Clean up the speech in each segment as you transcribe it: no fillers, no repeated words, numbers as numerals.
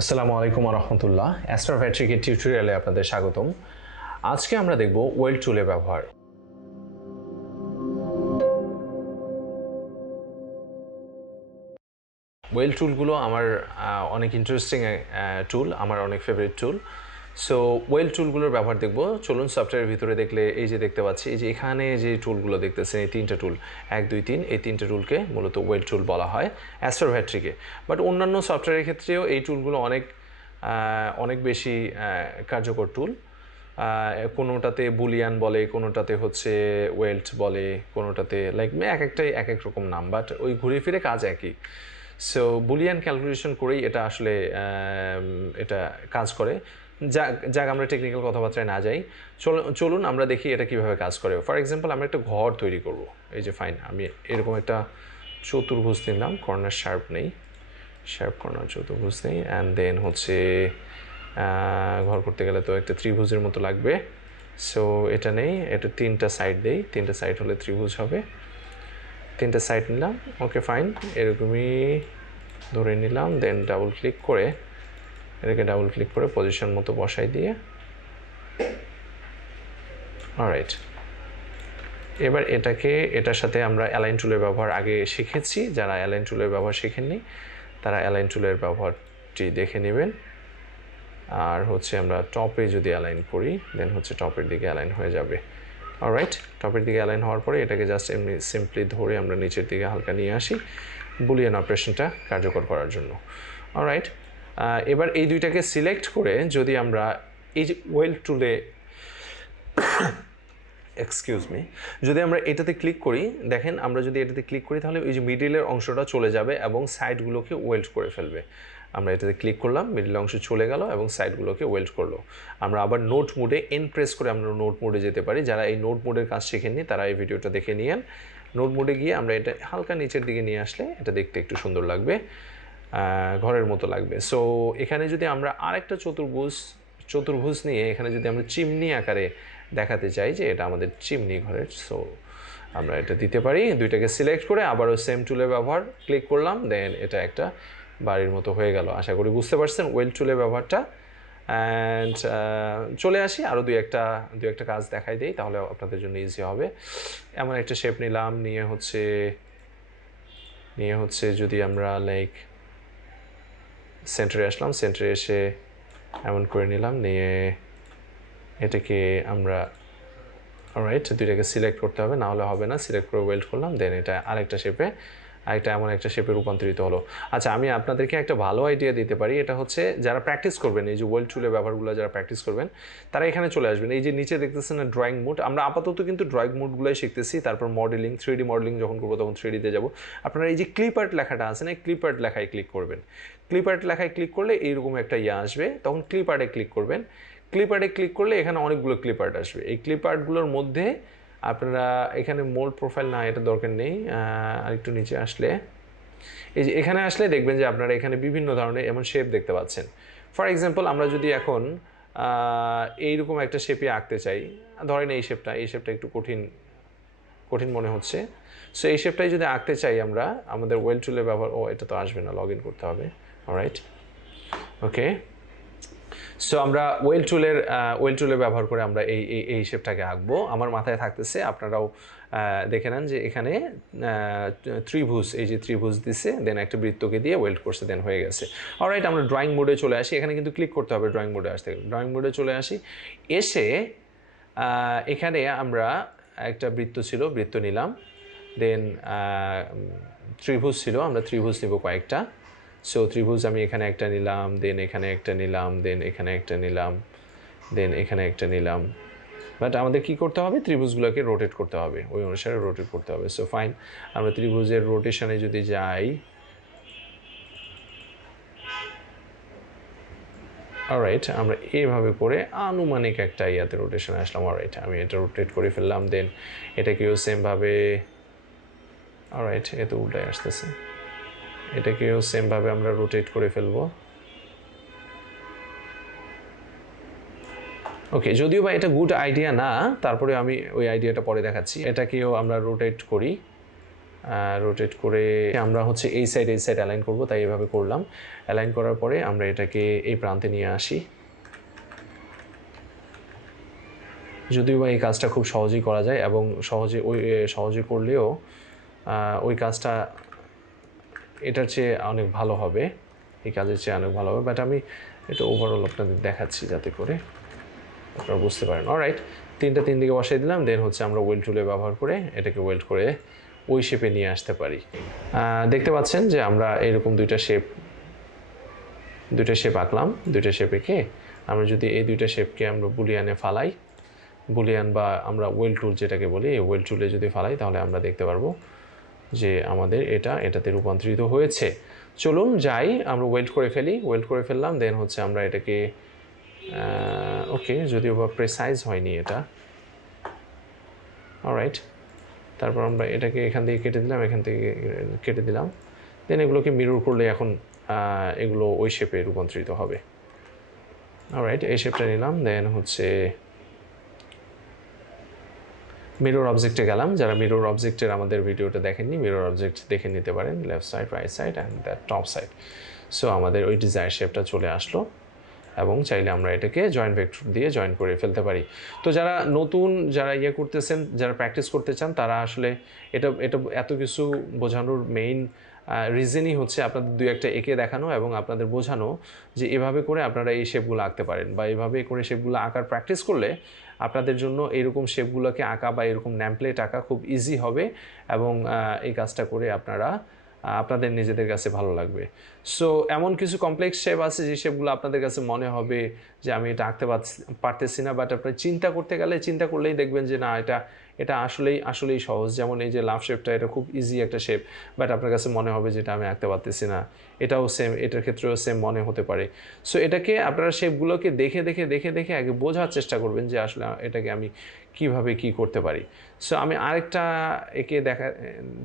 আসসালামু আলাইকুম ওয়া রাহমাতুল্লাহ। অ্যাস্ট্রোভেট্রিকের টিউটোরিয়ালে আপনাদের স্বাগতম। আজকে আমরা দেখব ওয়েল্ড টুলের ব্যবহার। ওয়েল্ড টুলগুলো আমার অনেক ইন্টারেস্টিং টুল, আমার অনেক ফেভারিট টুল। সো ওয়েল্ড টুলগুলোর ব্যবহার দেখব। চলুন সফটওয়্যারের ভিতরে দেখলে এই যে দেখতে পাচ্ছি, এই যে এখানে যে টুলগুলো দেখতেছেন, এই তিনটা টুল 1, 2, 3, এই তিনটা টুলকে মূলত ওয়েল্ড টুল বলা হয় অ্যাস্ট্রোভেট্রিকে। বাট অন্যান্য সফটওয়্যারের ক্ষেত্রেও এই টুলগুলো অনেক বেশি কার্যকর টুল। কোনোটাতে বুলিয়ান বলে, কোনোটাতে হচ্ছে ওয়েল্ড বলে, কোনোটাতে লাইক একটাই এক এক রকম নাম, বাট ওই ঘুরে ফিরে কাজ একই। সো বুলিয়ান ক্যালকুলেশন করেই এটা আসলে এটা কাজ করে। যাক আমরা টেকনিক্যাল কথাবার্তায় না যাই, চলুন আমরা দেখি এটা কিভাবে কাজ করে। ফর এক্সাম্পল আমরা একটা ঘর তৈরি করব। এই যে ফাইন, আমি এরকম একটা চতুর্ভুজ নিলাম, কর্নার শার্প নেই, শার্প কর্নার চতুর্ভুজ নেই, অ্যান্ড দেন হচ্ছে ঘর করতে গেলে তো একটা ত্রিভুজের মতো লাগবে। সো এটা নেই, এটা তিনটা সাইড দেই, তিনটা সাইড হলে ত্রিভুজ হবে। তিনটা সাইড নিলাম, ওকে ফাইন, এরকমই ধরে নিলাম। দেন ডাবল ক্লিক করে এটাকে ডাবল ক্লিক করে পজিশন মতো বসাই দিয়ে, অলরাইট। এবার এটার সাথে আমরা অ্যালাইন টুলের ব্যবহার আগে শিখেছি। যারা অ্যালাইন টুলের ব্যবহার শিখেননি তারা অ্যালাইন টুলের ব্যবহারটি দেখে নেবেন। আর হচ্ছে আমরা টপে যদি অ্যালাইন করি, দেন হচ্ছে টপের দিকে অ্যালাইন হয়ে যাবে। অলরাইট, টপের দিকে অ্যালাইন হওয়ার পরে এটাকে জাস্ট এমনি সিম্পলি ধরে আমরা নিচের দিকে হালকা নিয়ে আসি বুলিয়ান অপারেশনটা কার্যকর করার জন্য। অলরাইট, এবার এই দুইটাকে সিলেক্ট করে যদি আমরা এই যে ওয়েল্ড টুলে এক্সকিউজ মি, যদি আমরা এটাতে ক্লিক করি, দেখেন আমরা যদি এটাতে ক্লিক করি তাহলে ওই যে মিডিলের অংশটা চলে যাবে এবং সাইডগুলোকে ওয়েল্ড করে ফেলবে। আমরা এটাতে ক্লিক করলাম, মিডিল অংশ চলে গেল এবং সাইডগুলোকে ওয়েল্ড করলো। আমরা আবার নোট মোডে এন প্রেস করে আমরা নোট মোডে যেতে পারি। যারা এই নোট মোডের কাজ শেখেননি তারা এই ভিডিওটা দেখে নিয়েন। নোট মোডে গিয়ে আমরা এটা হালকা নিচের দিকে নিয়ে আসলে এটা দেখতে একটু সুন্দর লাগবে, ঘরের মতো লাগবে। সো এখানে যদি আমরা আরেকটা চতুর্ভুজ নিয়ে এখানে যদি আমরা চিমনি আকারে দেখাতে চাই যে এটা আমাদের চিমনি ঘরের, সো আমরা এটা দিতে পারি। দুইটাকে সিলেক্ট করে আবারও সেম টুলের ব্যবহার ক্লিক করলাম, দেন এটা একটা বাড়ির মতো হয়ে গেল। আশা করি বুঝতে পারছেন ওয়েল্ড টুলের ব্যবহারটা। অ্যান্ড চলে আসি আরও দুই একটা কাজ দেখাই দিই, তাহলে আপনাদের জন্য ইজি হবে। এমন একটা শেপ নিলাম, নিয়ে হচ্ছে যদি আমরা লাইক সেন্টারে আসলাম, সেন্টারে এসে এমন করে নিলাম, নিয়ে এটাকে আমরা অলরাইট দুইটাকে সিলেক্ট করতে হবে, না হলে হবে না। সিলেক্ট করে ওয়েল্ড করলাম, দেন এটা এমন একটা শেপে রূপান্তরিত হলো। আচ্ছা, আমি আপনাদেরকে একটা ভালো আইডিয়া দিতে পারি। এটা হচ্ছে যারা প্র্যাকটিস করবেন, এই যে ওয়েল্ড টুলের ব্যবহারগুলো যারা প্র্যাকটিস করবেন তারা এখানে চলে আসবেন। এই যে নিচে দেখতেছেন না ড্রয়িং মোড, আমরা আপাতত কিন্তু ড্রয়িং মোডগুলোই শিখতেছি। তারপর মডেলিং, 3D মডেলিং যখন করবো তখন 3Dতে যাবো। আপনারা এই যে ক্লিপ আর্ট লেখাটা আছে না, ক্লিপ আর্ট লেখায় ক্লিক করবেন। ক্লিপ আর্ট লেখায় ক্লিক করলে এইরকম একটা আসবে, তখন ক্লিপ আর্টে ক্লিক করবেন। ক্লিপ আর্টে ক্লিক করলে এখানে অনেকগুলো ক্লিপ আর্ট আসবে। এই ক্লিপ আর্টগুলোর মধ্যে আপনারা এখানে মোল্ড প্রোফাইল না, এটা দরকার নেই। আরেকটু নিচে আসলে এই যে এখানে আসলে দেখবেন যে আপনারা এখানে বিভিন্ন ধরনের এমন শেপ দেখতে পাচ্ছেন। ফর এক্সাম্পল আমরা যদি এখন এইরকম একটা শেপে আঁকতে চাই, ধরেন এই শেপটা একটু কঠিন মনে হচ্ছে। সো এই শেপটাই যদি আঁকতে চাই আমরা, আমাদের ওয়েল্ড টুলের ব্যবহার, এটা তো আসবে না, লগ ইন করতে হবে। অলরাইট, ওকে। সো আমরা ওয়েল্ড টুলের ব্যবহার করে আমরা এই শেপটাকে আঁকবো। আমার মাথায় থাকতেছে, আপনারাও দেখে নেন যে এখানে ত্রিভুজ, এই যে ত্রিভুজ দিছে, দেন একটা বৃত্তকে দিয়ে ওয়েল্ড করছে, দেন হয়ে গেছে। অলরাইট, আমরা ড্রয়িং মোডে চলে আসি। এখানে কিন্তু ক্লিক করতে হবে ড্রয়িং মোডে আসতে। ড্রয়িং মোডে চলে আসি, এসে এখানে আমরা একটা বৃত্ত নিলাম, দেন ত্রিভুজ ছিল, আমরা ত্রিভুজ নিব কয়েকটা। সো ত্রিভুজ আমি এখানে একটা নিলাম, দেন এখানে একটা নিলাম, দেন এখানে একটা নিলাম, দেন এখানে একটা নিলাম। বাট আমাদের কী করতে হবে, ত্রিভুজগুলোকে রোটেট করতে হবে, ওই অনুসারে রোটেট করতে হবে। সো ফাইন, আমরা ত্রিভুজের রোটেশনে যদি যাই, অলরাইট, আমরা এইভাবে করে আনুমানিক একটা ইয়াতে রোটেশনে আসলাম। অলরাইট, আমি এটা রোটেট করে ফেললাম, দেন এটাকেও সেমভাবে, অলরাইট, এ তো উল্টায় আসতেছে, এটাকেও সেমভাবে আমরা রোটেট করে ফেলবো। ওকে, যদিও বা এটা গুড আইডিয়া না, তারপরে আমি ওই আইডিয়াটা পরে দেখাচ্ছি। এটাকেও আমরা রোটেট করি, রোটেট করে আমরা হচ্ছে এই সাইড অ্যালাইন করব, তাই এভাবে করলাম। অ্যালাইন করার পরে আমরা এটাকে এই প্রান্তে নিয়ে আসি। যদিও বা এই কাজটা খুব সহজেই করা যায় এবং সহজে করলেও ওই কাজটা এটার চেয়ে অনেক ভালো হবে, এই কাজের চেয়ে অনেক ভালো হবে। বাট আমি এটা ওভারঅল আপনাদের দেখাচ্ছি যাতে করে আপনারা বুঝতে পারেন। অলরাইট, 3 দিকে বসাই দিলাম। দেন হচ্ছে আমরা ওয়েল্ড টুলে ব্যবহার করে এটাকে ওয়েল্ড করে ওই শেপে নিয়ে আসতে পারি। দেখতে পাচ্ছেন যে আমরা এরকম দুইটা শেপ আঁকলাম। দুইটা শেপ এঁকে আমরা যদি এই দুইটা শেপকে আমরা বুলিয়ানে ফালাই, বুলিয়ান বা আমরা ওয়েল্ড টুল যেটাকে বলি, এই ওয়েল্ড টুলে যদি ফালাই তাহলে আমরা দেখতে পারবো যে আমাদের এটাতে রূপান্তরিত হয়েছে। চলুন যাই, আমরা ওয়েল্ড করে ফেলি। ওয়েল্ড করে ফেললাম। দেন হচ্ছে আমরা এটাকে ওকে, যদিও বা প্রেসাইজ হয়নি এটা। অলরাইট, তারপর আমরা এটাকে এখান থেকে কেটে দিলাম, এখান থেকে কেটে দিলাম। দেন এগুলোকে মিরর করলে এখন এগুলো ওই শেপে রূপান্তরিত হবে। অলরাইট, এই শেপটা নিলাম। দেন হচ্ছে মিরর অবজেক্টে গেলাম। যারা মিরর অবজেক্টের আমাদের ভিডিওটা দেখেননি, মিরর অবজেক্ট দেখে নিতে পারেন, left side, right side and the top side. So আমাদের ওই ডিজায়ার শেপটা চলে আসলো এবং চাইলে আমরা এটাকে জয়েন্ট ভেক্টর দিয়ে জয়েন করে ফেলতে পারি। তো যারা নতুন, যারা করতেছেন, যারা প্র্যাকটিস করতে চান, তারা আসলে এটা এত কিছু বোঝানোর মেইন রিজনই হচ্ছে আপনাদের 2-1টা এঁকে দেখানো এবং আপনাদের বোঝানো যে এভাবে করে আপনারা এই শেপগুলো আঁকতে পারেন, বা এভাবে করে শেপগুলো আঁকার প্র্যাকটিস করলে আপনাদের জন্য এরকম শেপগুলোকে আঁকা বা এরকম ন্যামপ্লেট আঁকা খুব ইজি হবে এবং এই কাজটা করে আপনাদের নিজেদের কাছে ভালো লাগবে। সো এমন কিছু কমপ্লেক্স শেপ আছে যে শেপগুলো আপনাদের কাছে মনে হবে যে আমি এটা আঁকতে পারতেছি না, বাট আপনি চিন্তা করলেই দেখবেন যে না, এটা আসলেই সহজ। যেমন এই যে লাভ শেপটা, এটা খুব ইজি একটা শেপ, বাট আপনার কাছে মনে হবে যে এটা আমি আঁকতে পারতেছি না। এটাও সেম, এটার ক্ষেত্রেও সেম মনে হতে পারে। সো এটাকে আপনারা শেপগুলোকে দেখে আগে বোঝার চেষ্টা করবেন যে আসলে এটাকে আমি কিভাবে কি করতে পারি। সো আমি আরেকটা একে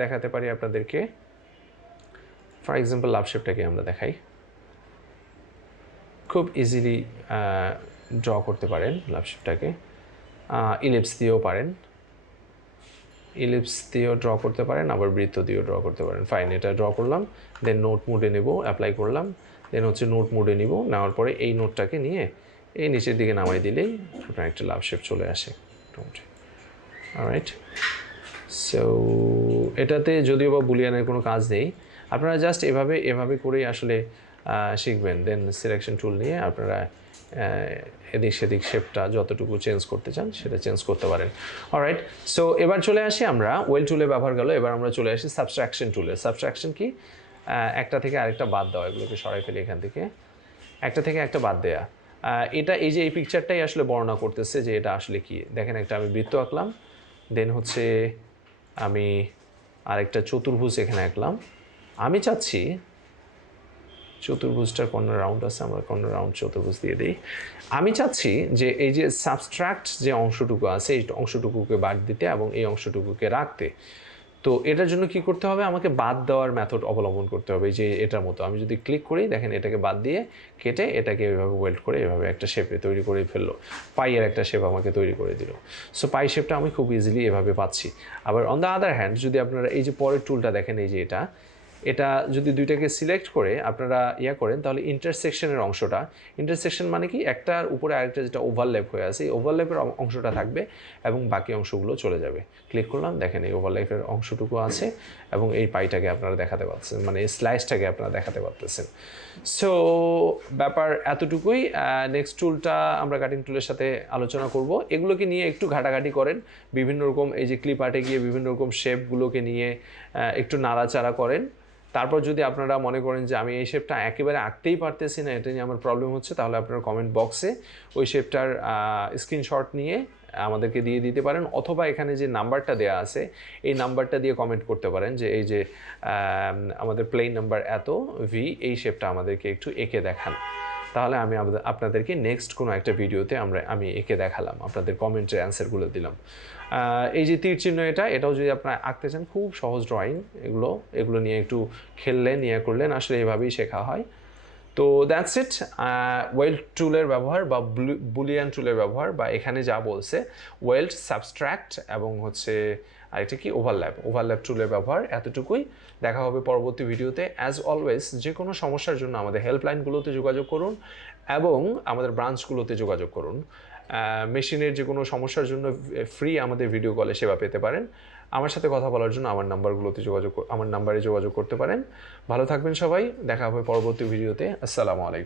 দেখাতে পারি আপনাদেরকে। ফর এক্সাম্পল লাভ শেপটাকে আমরা দেখাই, খুব ইজিলি ড্র করতে পারেন লাভ শেপটাকে। ইলিপস দিয়েও পারেন, ড্র করতে পারেন, আবার বৃত্ত দিয়েও ড্র করতে পারেন। ফাইন, এটা ড্র করলাম। দেন নোট মোডে নেব, অ্যাপ্লাই করলাম। দেন হচ্ছে নোট মোডে নিব, নেওয়ার পরে এই নোটটাকে নিয়ে এই নিচের দিকে নামাই দিলেই আপনার একটা লাভ শেপ চলে আসে মোটামুটি। অলরাইট, সো এটাতে যদিও বা বুলিয়ানের কোনো কাজ নেই, আপনারা জাস্ট এভাবে করেই আসলে শিখবেন। দেন সিলেকশন টুল নিয়ে আপনারা এদিক সেদিক শেপটা যতটুকু চেঞ্জ করতে চান সেটা চেঞ্জ করতে পারেন। অলরাইট, সো এবার চলে আসি আমরা ওয়েল টুলে ব্যবহার গেল। এবার আমরা চলে আসি সাবট্রাকশন টুলে। সাবট্রাকশন কি? একটা থেকে আরেকটা বাদ দেওয়া। এগুলোকে সরাই ফেলি এখান থেকে, একটা থেকে একটা বাদ দেওয়া। এটা এই যে এই পিকচারটাই আসলে বর্ণনা করতেছে যে এটা আসলে কি। দেখেন, একটা আমি বৃত্ত আঁকলাম, দেন হচ্ছে আমি আরেকটা চতুর্ভুজ এখানে আঁকলাম। আমি চাচ্ছি চতুর্ভুজটার কর্নার রাউন্ড আছে, আমরা কর্নার রাউন্ড চতুর্ভুজ দিয়ে দিই। আমি চাচ্ছি যে এই যে সাবস্ট্রাক্ট যে অংশটুকু আছে, এই অংশটুকুকে বাদ দিতে এবং এই অংশটুকুকে রাখতে। তো এটার জন্য কি করতে হবে? আমাকে বাদ দেওয়ার মেথড অবলম্বন করতে হবে। যে এটার মতো আমি যদি ক্লিক করি, দেখেন এটাকে বাদ দিয়ে কেটে এটাকে এভাবে ওয়েল্ড করে এভাবে একটা শেপে তৈরি করে ফেললো। পাইয়ের একটা শেপ আমাকে তৈরি করে দিল। সো পাই শেপটা আমি খুব ইজিলি এভাবে পাচ্ছি। আবার অন দ্য আদার হ্যান্ড, যদি আপনারা এই যে পরের টুলটা দেখেন, এই যে এটা যদি দুইটাকে সিলেক্ট করে আপনারা করেন, তাহলে ইন্টারসেকশনের অংশটা, ইন্টারসেকশন মানে কি, একটার উপরে আরেকটা যেটা ওভারল্যাপ হয়ে আছে, এই ওভারল্যাপের অংশটা থাকবে এবং বাকি অংশগুলো চলে যাবে। ক্লিক করলাম, দেখেন এই ওভারল্যাপের অংশটুকু আছে এবং এই পাইটাকে আপনারা দেখাতে পাচ্ছেন, মানে এই স্লাইসটাকে আপনারা দেখাতে পারতেছেন। সো ব্যাপার এতটুকুই। নেক্সট টুলটা আমরা কাটিং টুলের সাথে আলোচনা করব। এগুলোকে নিয়ে একটু ঘাটাঘাটি করেন, বিভিন্ন রকম এই যে ক্লিপ আর্টে গিয়ে বিভিন্ন রকম শেপগুলোকে নিয়ে একটু নাড়াচাড়া করেন। তারপর যদি আপনারা মনে করেন যে আমি এই শেপটা একেবারে আঁকতেই পারতেছি না, এটা নিয়ে আমার প্রবলেম হচ্ছে, তাহলে আপনারা কমেন্ট বক্সে ওই শেপটার স্ক্রিনশট নিয়ে আমাদেরকে দিয়ে দিতে পারেন, অথবা এখানে যে নাম্বারটা দেওয়া আছে এই নাম্বারটা দিয়ে কমেন্ট করতে পারেন যে এই যে আমাদের প্লেন নাম্বার এত ভি, এই শেপটা আমাদেরকে একটু এঁকে দেখান। তাহলে আমি আপনাদেরকে নেক্সট কোনো একটা ভিডিওতে আমি এঁকে দেখালাম, আপনাদের কমেন্টের অ্যান্সারগুলো দিলাম। এই যে তীর চিহ্ন, এটাও যদি আপনারা আঁকতে চান, খুব সহজ ড্রয়িং। এগুলো নিয়ে একটু খেললেন, করলেন, আসলে এভাবেই শেখা হয়। তো দ্যাটস ইট। ওয়েল্ড টুলের ব্যবহার বা বুলিয়ান টুলের ব্যবহার, বা এখানে যা বলছে ওয়েল্ড, সাবস্ট্রাক্ট এবং হচ্ছে আরেকটা কি ওভারল্যাপ টুলের ব্যবহার। এতটুকুই, দেখা হবে পরবর্তী ভিডিওতে। অ্যাজ অলওয়েজ যে কোনো সমস্যার জন্য আমাদের হেল্পলাইনগুলোতে যোগাযোগ করুন এবং আমাদের ব্রাঞ্চগুলোতে যোগাযোগ করুন। মেশিনের যে কোনো সমস্যার জন্য ফ্রি আমাদের ভিডিও কলে সেবা পেতে পারেন। আমার সাথে কথা বলার জন্য আমার নাম্বারে যোগাযোগ করতে পারেন। ভালো থাকবেন সবাই, দেখা হবে পরবর্তী ভিডিওতে। আসসালামু আলাইকুম।